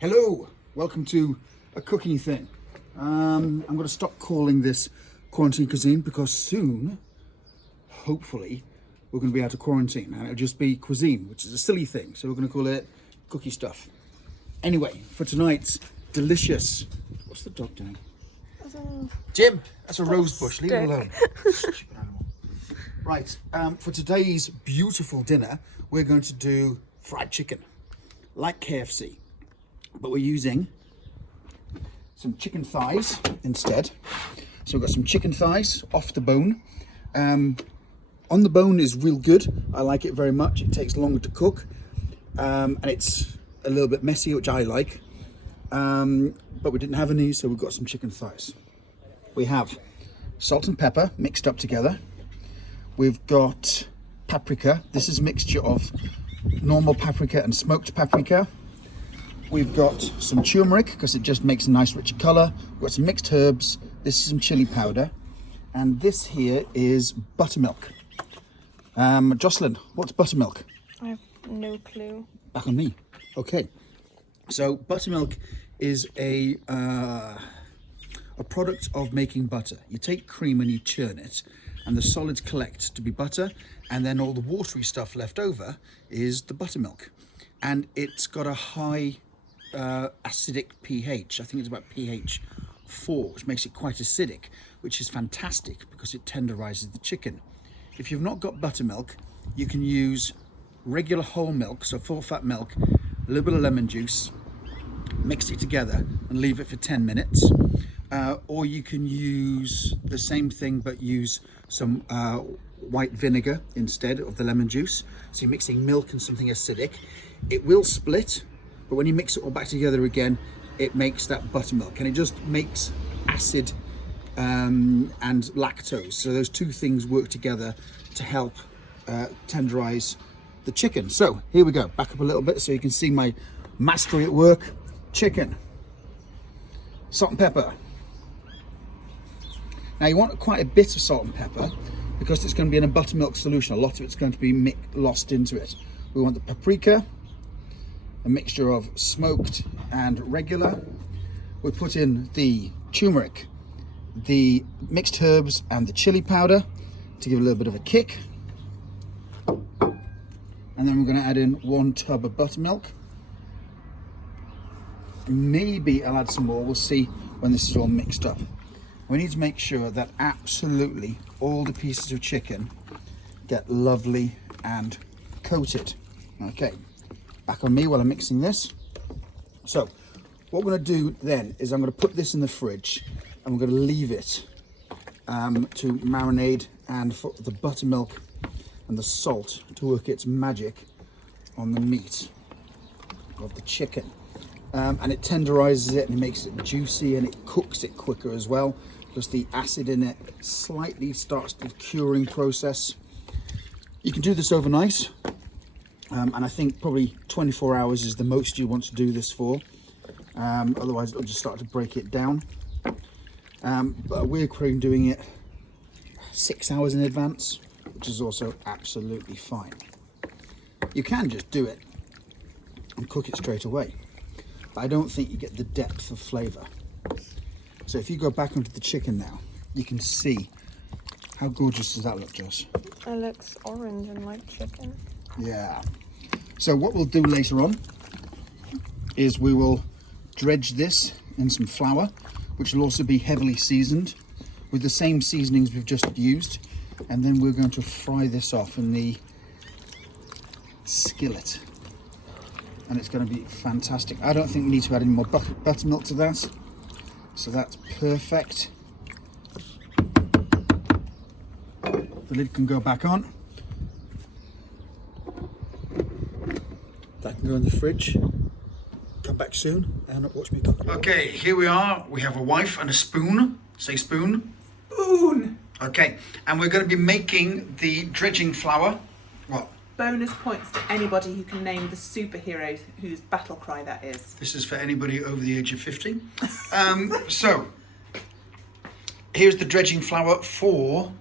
Hello, welcome to a cooking thing. I'm going to stop calling this quarantine cuisine because soon, hopefully, we're going to be out of quarantine and it'll just be cuisine, which is a silly thing. So we're going to call it cookie stuff. Anyway, for tonight's delicious, what's the dog doing? Jim, that's a rose bush, leave it alone. Stupid animal. Right, for today's beautiful dinner, we're going to do fried chicken, like KFC. But we're using some chicken thighs instead. So we've got some chicken thighs off the bone. On the bone is real good. I like it very much. It takes longer to cook. And it's a little bit messy, which I like. But we didn't have any, so we've got some chicken thighs. We have salt and pepper mixed up together. We've got paprika. This is a mixture of normal paprika and smoked paprika. We've got some turmeric because it just makes a nice richer colour. We've got some mixed herbs. This is some chilli powder. And this here is buttermilk. Jocelyn, what's buttermilk? I have no clue. Back on me. Okay. So buttermilk is a product of making butter. You take cream and you churn it, and the solids collect to be butter, and then all the watery stuff left over is the buttermilk. And it's got a high acidic pH. I think it's about pH 4, which makes it quite acidic, which is fantastic because it tenderizes the chicken. If you've not got buttermilk, you can use regular whole milk, so full fat milk, a little bit of lemon juice, mix it together and leave it for 10 minutes. Or you can use the same thing but use some white vinegar instead of the lemon juice. So you're mixing milk and something acidic. It will split, but when you mix it all back together again, it makes that buttermilk, and it just makes acid and lactose. So those two things work together to help tenderize the chicken. So here we go, back up a little bit so you can see my mastery at work. Chicken, salt and pepper. Now you want quite a bit of salt and pepper because it's going to be in a buttermilk solution. A lot of it's going to be lost into it. We want the paprika, a mixture of smoked and regular. We put in the turmeric, the mixed herbs and the chili powder to give a little bit of a kick. And then we're going to add in 1 tub of buttermilk. Maybe I'll add some more, we'll see when this is all mixed up. We need to make sure that absolutely all the pieces of chicken get lovely and coated. Okay, back on me while I'm mixing this. So what we're going to do then is I'm going to put this in the fridge and we're going to leave it to marinate and for the buttermilk and the salt to work its magic on the meat of the chicken. And it tenderizes it and it makes it juicy and it cooks it quicker as well because the acid in it slightly starts the curing process. You can do this overnight, and I think probably 24 hours is the most you want to do this for. Otherwise it'll just start to break it down. But we're doing it 6 hours in advance, which is also absolutely fine. You can just do it and cook it straight away, but I don't think you get the depth of flavour. So if you go back onto the chicken now, you can see how gorgeous does that look, Joss? It looks orange and like chicken. Yeah. So what we'll do later on is we will dredge this in some flour, which will also be heavily seasoned with the same seasonings we've just used, and then we're going to fry this off in the skillet. And it's going to be fantastic. I don't think we need to add any more buttermilk to that. So that's perfect. The lid can go back on. That can go in the fridge. Come back soon and watch me cook. Okay, here we are. We have a wife and a spoon. Say spoon. Spoon! Okay, and we're going to be making the dredging flour. What? Bonus points to anybody who can name the superhero whose battle cry that is. This is for anybody over the age of 50. So, here's the dredging flour for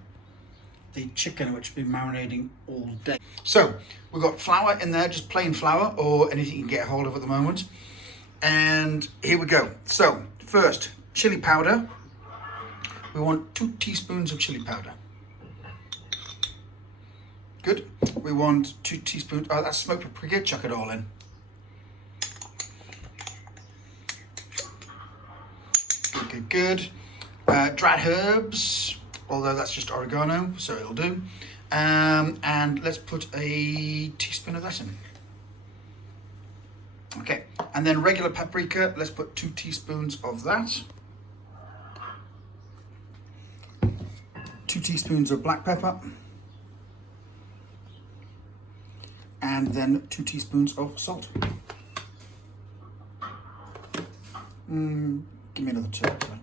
the chicken, which will be marinating all day. So, we've got flour in there, just plain flour, or anything you can get hold of at the moment. And here we go. So first, chili powder. We want 2 teaspoons of chili powder. Good. We want 2 teaspoons. Oh, that's smoked paprika. Chuck it all in. Good, good. Dried herbs, although that's just oregano, so it'll do. And let's put a teaspoon of that in. Okay, and then regular paprika, let's put 2 teaspoons of that. 2 teaspoons of black pepper. And then 2 teaspoons of salt. Give me another 2. Actually.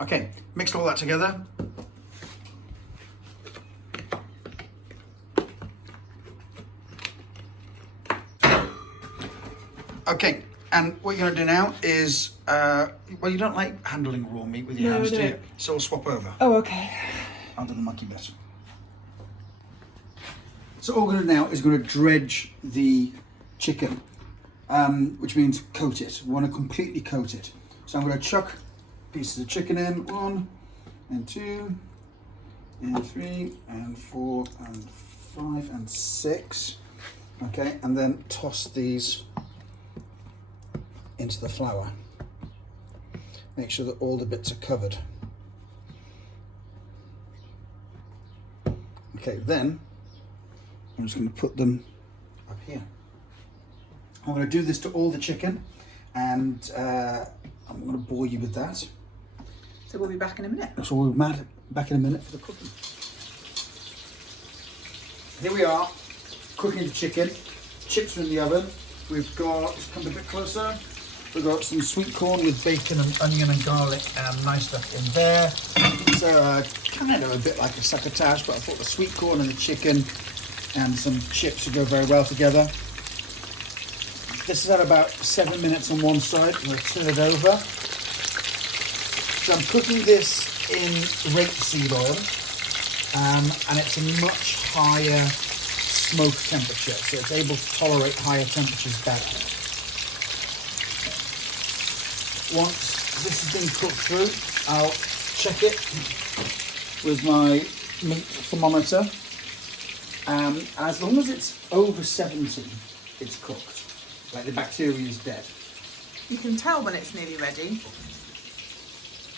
Okay, mix all that together. Okay, and what you're going to do now is, well, you don't like handling raw meat with your hands, do you? So we'll swap over. Oh, okay. I'll do the monkey bit. So all we're going to do now is going to dredge the chicken, which means coat it. We want to completely coat it. So I'm going to chuck pieces of chicken in, 1 and 2 and 3 and 4 and 5 and 6. Okay, and then toss these into the flour. Make sure that all the bits are covered. Okay, then I'm just going to put them up here. I'm going to do this to all the chicken, and I'm going to bore you with that. So we'll be back in a minute. So we'll be back in a minute for the cooking. Here we are, cooking the chicken. Chips are in the oven. We've got, come a bit closer, we've got some sweet corn with bacon and onion and garlic and nice stuff in there. So kind of a bit like a succotash, but I thought the sweet corn and the chicken and some chips would go very well together. This is at about 7 minutes on one side. We'll turn it over. So I'm cooking this in rapeseed oil, and it's a much higher smoke temperature, so it's able to tolerate higher temperatures better. Once this has been cooked through, I'll check it with my meat thermometer. As long as it's over 70, it's cooked. Like the bacteria is dead. You can tell when it's nearly ready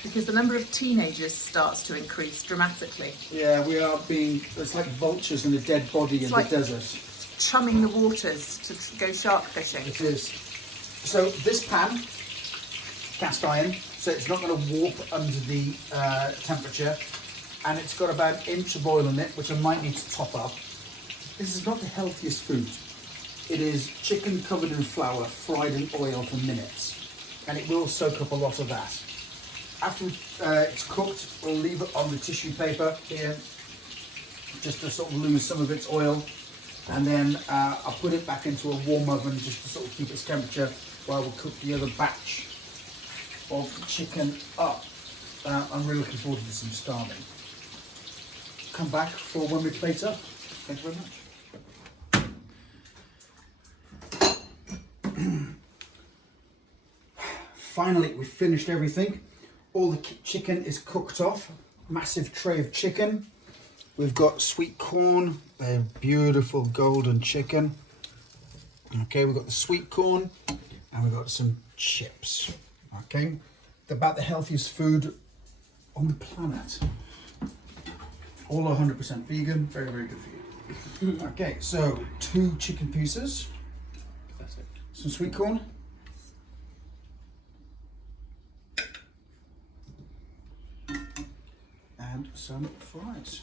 because the number of teenagers starts to increase dramatically. Yeah, we are being, it's like vultures in a dead body in the desert. Chumming the waters to go shark fishing. It is. So this pan, cast iron, so it's not going to warp under the temperature, and it's got about an inch of oil in it, which I might need to top up. This is not the healthiest food. It is chicken covered in flour, fried in oil for minutes, and it will soak up a lot of that. After it's cooked, we'll leave it on the tissue paper here, just to sort of lose some of its oil, and then I'll put it back into a warm oven just to sort of keep its temperature while we cook the other batch of chicken up. I'm really looking forward to this, I'm starving. Come back for when we plate up. Thank you very much. Finally, we've finished everything. All the chicken is cooked off. Massive tray of chicken. We've got sweet corn, a beautiful golden chicken. Okay, we've got the sweet corn, and we've got some chips. Okay, they're about the healthiest food on the planet. All 100% vegan, very, very good for you. Okay, so 2 chicken pieces, some sweet corn, and some fries.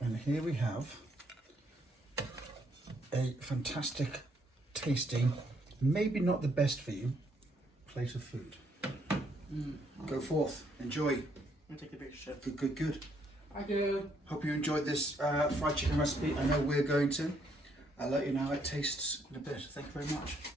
And here we have a fantastic tasting, maybe not the best for you, plate of food. Go forth, enjoy. I'll take a big shit. Good, good, good. I do. Hope you enjoyed this fried chicken recipe. I know we're going to. I'll let you know how it tastes in a bit. Thank you very much.